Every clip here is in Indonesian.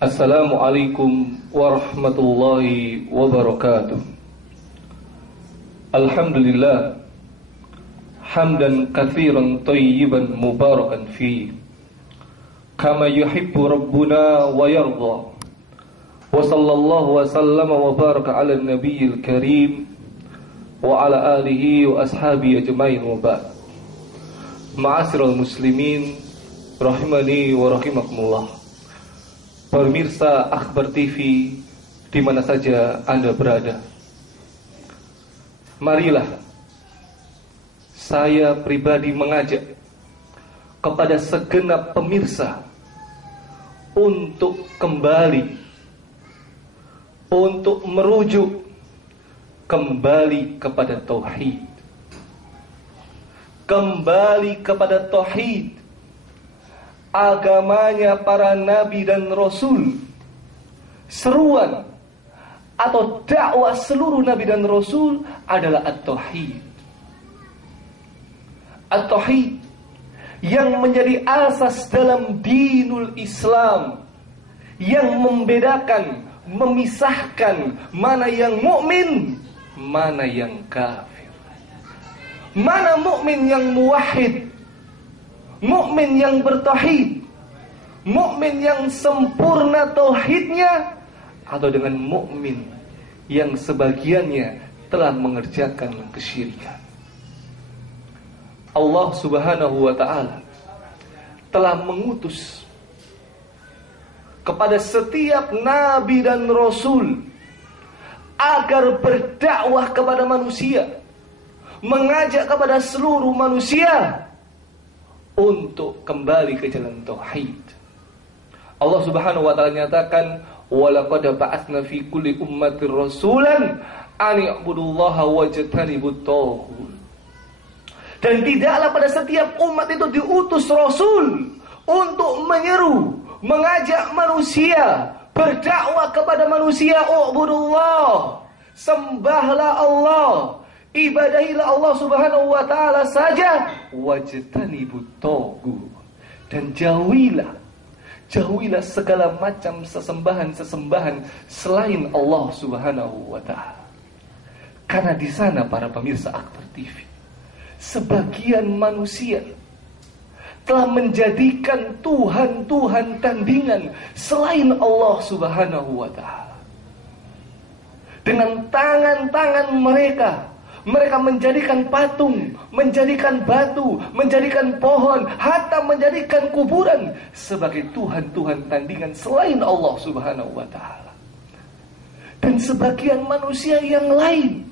Assalamualaikum warahmatullahi wabarakatuh. Alhamdulillah hamdan katsiran thayyiban mubarakan fi kama yuhibbu rabbuna wa yarda. Wa sallallahu wa sallama wa baraka ala nabiyil karim wa ala alihi wa ashabihi ajmain wa ba'd. Ma'asyiral muslimin rahimani wa rahimakumullah. Pemirsa Akhbar TV di mana saja Anda berada, marilah saya pribadi mengajak kepada segenap pemirsa untuk kembali, untuk merujuk kembali kepada tauhid. Kembali kepada tauhid, agamanya para nabi dan rasul. Seruan atau dakwah seluruh nabi dan rasul adalah at-tauhid. At-tauhid yang menjadi asas dalam dinul Islam, yang membedakan, memisahkan mana yang mukmin, mana yang kafir. Mana mukmin yang muwahhid, mukmin yang bertauhid, mukmin yang sempurna tauhidnya, atau dengan mukmin yang sebagiannya telah mengerjakan kesyirikan. Allah Subhanahu wa ta'ala telah mengutus kepada setiap nabi dan rasul agar berdakwah kepada manusia, mengajak kepada seluruh manusia untuk kembali ke jalan tauhid. Allah Subhanahu wa ta'ala nyatakan, walaqad ba'atsna fi kulli ummatir rasulan an i'budullaha wajtanibut taghut. Dan tidaklah pada setiap umat itu diutus rasul untuk menyeru, mengajak manusia, berdakwah kepada manusia, ubudullah, sembahlah Allah, ibadahilah Allah Subhanahu wa ta'ala saja, wajtanibut taghut, dan jauhilah segala macam sesembahan selain Allah Subhanahu wa ta'ala. Karena di sana para pemirsa Akhbar TV, sebagian manusia telah menjadikan Tuhan tandingan selain Allah Subhanahu wa ta'ala. Dengan tangan-tangan mereka menjadikan patung, menjadikan batu, menjadikan pohon, hatta menjadikan kuburan sebagai Tuhan tandingan selain Allah Subhanahu wa ta'ala. Dan sebagian manusia yang lain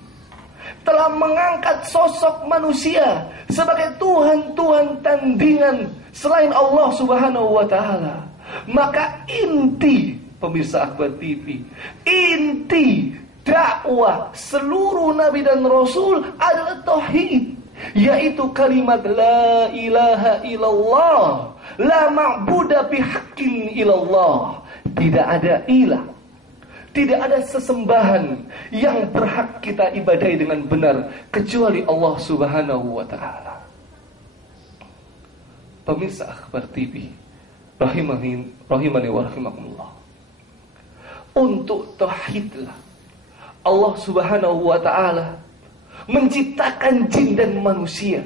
telah mengangkat sosok manusia sebagai Tuhan tandingan selain Allah Subhanahu wa ta'ala. Maka inti pemirsa Akhbar TV, inti dakwah seluruh nabi dan rasul adalah tauhid, yaitu kalimat la ilaha illallah, la ma'buda bihaqqin illallah. Tidak ada ilah, tidak ada sesembahan yang berhak kita ibadahi dengan benar kecuali Allah Subhanahu wa ta'ala. Pemirsa Akhbar TV rahimani wa rahimakumullah, untuk tauhidlah Allah Subhanahu wa ta'ala menciptakan jin dan manusia.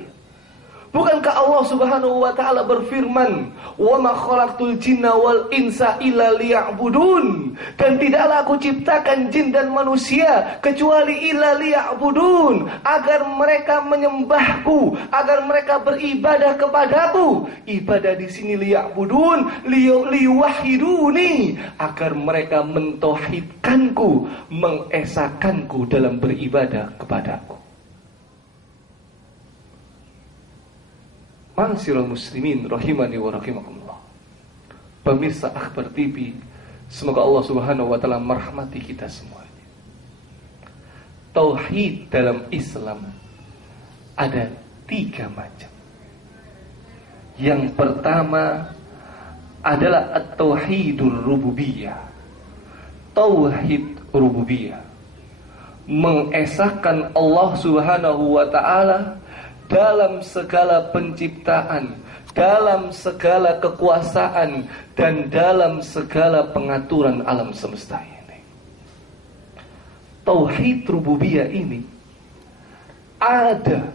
Bukankah Allah Subhanahu wa ta'ala berfirman, "Wa ma khalaqtul jinna wal insa illa liya'budun." Dan tidaklah aku ciptakan jin dan manusia kecuali illa liya'budun, agar mereka menyembahku, agar mereka beribadah kepadaku. Ibadah di sini liya'budun, liwahiduni, agar mereka mentauhidkanku, mengesakanku dalam beribadah kepadaku. Ma'asyiral muslimin rahimani wa rahimakumullah. Pemirsa Akhbar TV, semoga Allah Subhanahu wa ta'ala merahmati kita semuanya. Tauhid dalam Islam ada 3 macam. Yang pertama adalah at-tauhidur rububiyah. Tauhid rububiyah, mengesahkan Allah Subhanahu wa ta'ala dalam segala penciptaan, dalam segala kekuasaan, dan dalam segala pengaturan alam semesta ini. Tauhid rububiyah ini ada,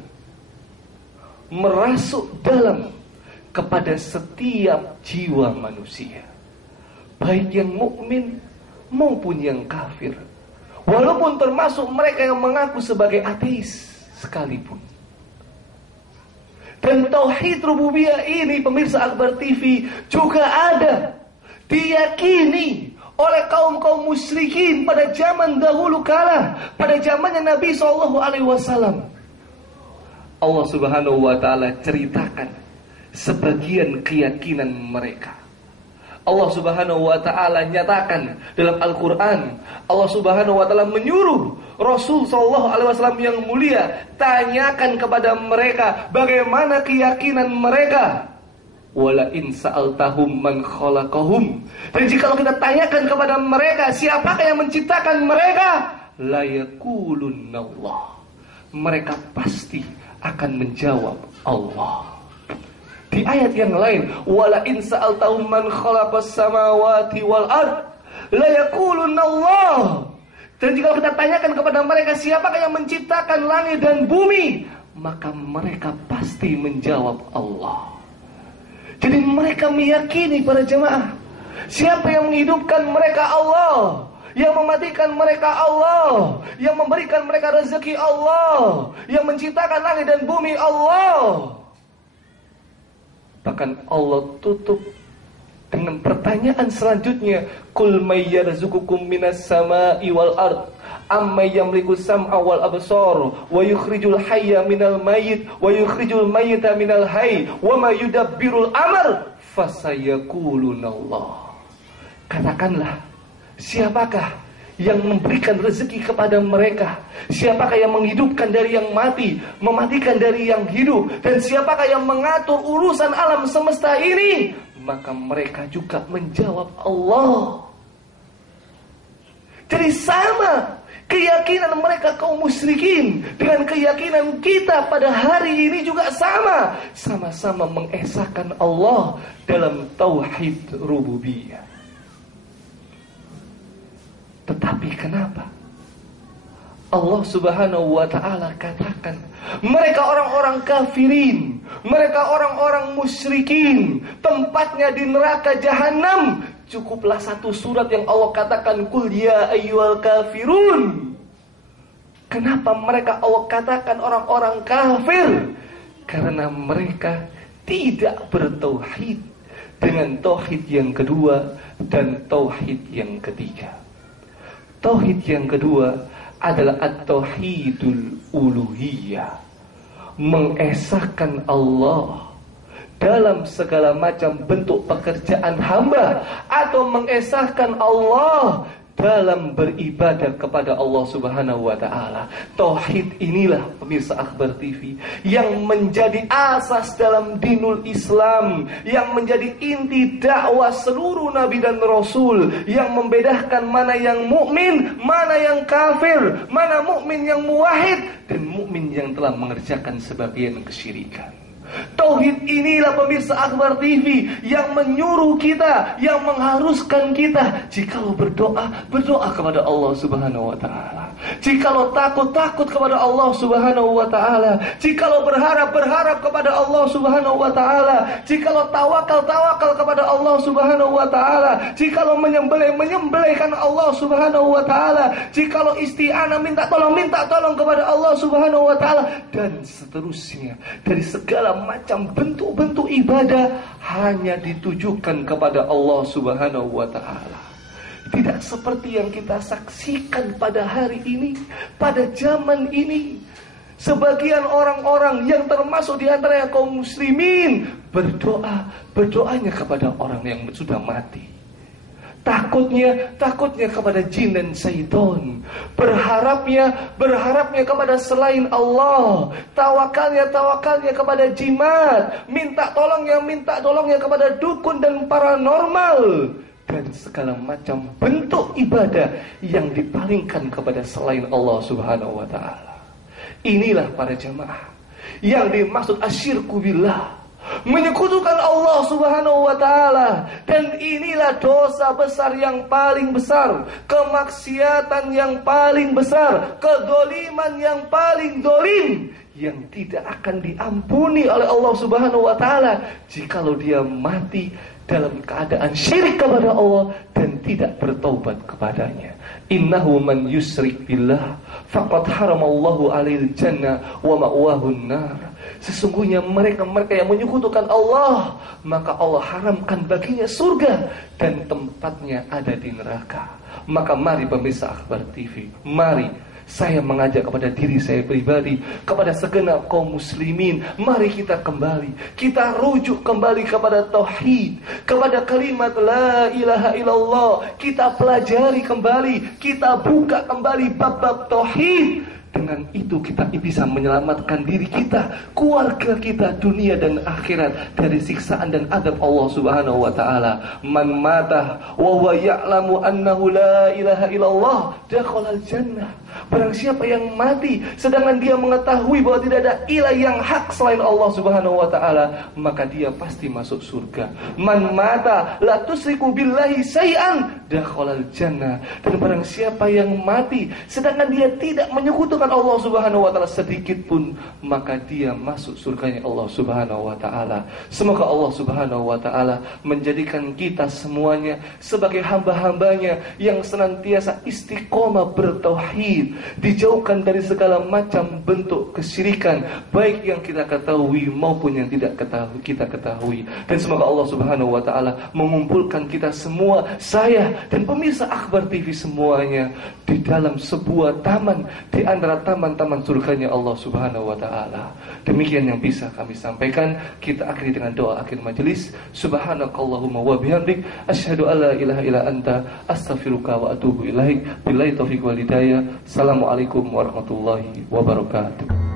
merasuk dalam kepada setiap jiwa manusia, baik yang mukmin maupun yang kafir, walaupun termasuk mereka yang mengaku sebagai ateis sekalipun. Dan tauhid rububiyah ini, pemirsa Akbar TV, juga ada diyakini oleh kaum-kaum musyrikin pada zaman dahulu kala, pada zamannya Nabi SAW. Allah Subhanahu wa Ta'ala ceritakan sebagian keyakinan mereka. Allah Subhanahu wa Ta'ala nyatakan dalam Al-Quran, Allah Subhanahu wa Ta'ala menyuruh Rasul Sallallahu Alaihi Wasallam yang mulia, tanyakan kepada mereka bagaimana keyakinan mereka. Wala in sa'altahum man khalaqahum. Dan jika kita tanyakan kepada mereka siapakah yang menciptakan mereka, la yaqulunna Allah. Mereka pasti akan menjawab Allah. Di ayat yang lain, wala in sa'altahum man khalaqas samawati wal ard, la yaqulunna Allah. Dan jika kita tanyakan kepada mereka siapakah yang menciptakan langit dan bumi, maka mereka pasti menjawab Allah. Jadi mereka meyakini para jemaah, siapa yang menghidupkan mereka Allah, yang mematikan mereka Allah, yang memberikan mereka rezeki Allah, yang menciptakan langit dan bumi Allah. Bahkan Allah tutup dengan pertanyaan selanjutnya, Qul may yarzuqukum minas sama'i wal ard amman yamliku sam'a wal absar wa yukhrijul hayya minal mayyit wa yukhrijul mayyita minal hayy wa ma yudabbirul amr fasayaquluna Allah. Katakanlah, siapakah yang memberikan rezeki kepada mereka? Siapakah yang menghidupkan dari yang mati, mematikan dari yang hidup? Dan siapakah yang mengatur urusan alam semesta ini? Maka mereka juga menjawab Allah. Jadi sama keyakinan mereka kaum musyrikin dengan keyakinan kita pada hari ini juga sama. Sama-sama mengesahkan Allah dalam tauhid rububiyah. Tetapi kenapa Allah Subhanahu wa Ta'ala katakan mereka orang-orang kafirin, mereka orang-orang musyrikin, tempatnya di neraka jahanam? Cukuplah satu surat yang Allah katakan, Qul ya ayyuhal kafirun. Kenapa mereka Allah katakan orang-orang kafir? Karena mereka tidak bertauhid dengan tauhid yang kedua dan tauhid yang ketiga. Tauhid yang kedua adalah at-tauhidul uluhiyah, mengesahkan Allah dalam segala macam bentuk pekerjaan hamba, atau mengesahkan Allah dalam beribadah kepada Allah Subhanahu wa Ta'ala. Tauhid inilah, pemirsa Akbar TV, yang menjadi asas dalam dinul Islam, yang menjadi inti dakwah seluruh nabi dan rasul, yang membedakan mana yang mukmin, mana yang kafir, mana mukmin yang muwahhid dan mukmin yang telah mengerjakan sebagian kesyirikan. Tauhid inilah, pemirsa Akbar TV, yang menyuruh kita, yang mengharuskan kita, jikalau berdoa, berdoa kepada Allah Subhanahu wa Ta'ala. Jikalau takut, takut kepada Allah Subhanahu wa Ta'ala. Jikalau berharap, berharap kepada Allah Subhanahu wa Ta'ala. Jikalau tawakal, tawakal kepada Allah Subhanahu wa Ta'ala. Jikalau menyembelih, menyembelihkan Allah Subhanahu wa Ta'ala. Jikalau isti'anah, minta tolong kepada Allah Subhanahu wa Ta'ala, dan seterusnya. Dari segala macam bentuk-bentuk ibadah hanya ditujukan kepada Allah Subhanahu wa Ta'ala. Tidak seperti yang kita saksikan pada hari ini, pada zaman ini. Sebagian orang-orang yang termasuk di antara kaum muslimin berdoanya kepada orang yang sudah mati. Takutnya kepada jin dan syaitan. Berharapnya kepada selain Allah. Tawakalnya kepada jimat. Minta tolongnya kepada dukun dan paranormal. Dan segala macam bentuk ibadah yang dipalingkan kepada selain Allah Subhanahu wa Ta'ala. Inilah para jemaah Yang dimaksud asyirku billah, menyekutukan Allah Subhanahu wa ta'ala. Dan inilah dosa besar yang paling besar, kemaksiatan yang paling besar, kedoliman yang paling dolim, yang tidak akan diampuni oleh Allah Subhanahu wa ta'ala jikalau dia mati dalam keadaan syirik kepada Allah dan tidak bertaubat kepadanya. Innahu man yusrik billah faqad haramallahu alaihil jannah wa ma'wahun nar. Sesungguhnya mereka yang menyekutukan Allah, maka Allah haramkan baginya surga dan tempatnya ada di neraka. Maka mari pemirsa Akhbar TV, mari saya mengajak kepada diri saya pribadi, kepada segenap kaum muslimin, mari kita kembali, kita rujuk kembali kepada tauhid, kepada kalimat la ilaha illallah. Kita pelajari kembali, kita buka kembali bab-bab tauhid. Dengan itu kita bisa menyelamatkan diri kita, keluarga kita, dunia dan akhirat dari siksaan dan adab Allah Subhanahu wa ta'ala. Man mata wa huwa ya'lamu annahu la ilaha illallah dakhalal jannah. Barang siapa yang mati sedangkan dia mengetahui bahwa tidak ada ilah yang hak selain Allah Subhanahu wa ta'ala, maka dia pasti masuk surga. Man mata la tusriku billahi syai'an dakhalal jannah. Dan barang siapa yang mati sedangkan dia tidak menyekutukan Allah Subhanahu wa ta'ala sedikit pun, maka dia masuk surganya Allah Subhanahu wa ta'ala. Semoga Allah Subhanahu wa ta'ala menjadikan kita semuanya sebagai hamba-hambanya yang senantiasa istiqomah bertauhid, dijauhkan dari segala macam bentuk kesyirikan, baik yang kita ketahui maupun yang tidak kita ketahui. Dan semoga Allah Subhanahu wa ta'ala mengumpulkan kita semua, saya dan pemirsa Akhbar TV semuanya, di dalam sebuah taman di antara taman-taman surganya Allah Subhanahu wa ta'ala. Demikian yang bisa kami sampaikan. Kita akhiri dengan doa akhir majelis. Subhanakallahumma wa bihamdik asyhadu alla ilaha illa anta astaghfiruka wa atubu ilaik. Billahi taufiq wal hidayah. Assalamualaikum warahmatullahi wabarakatuh.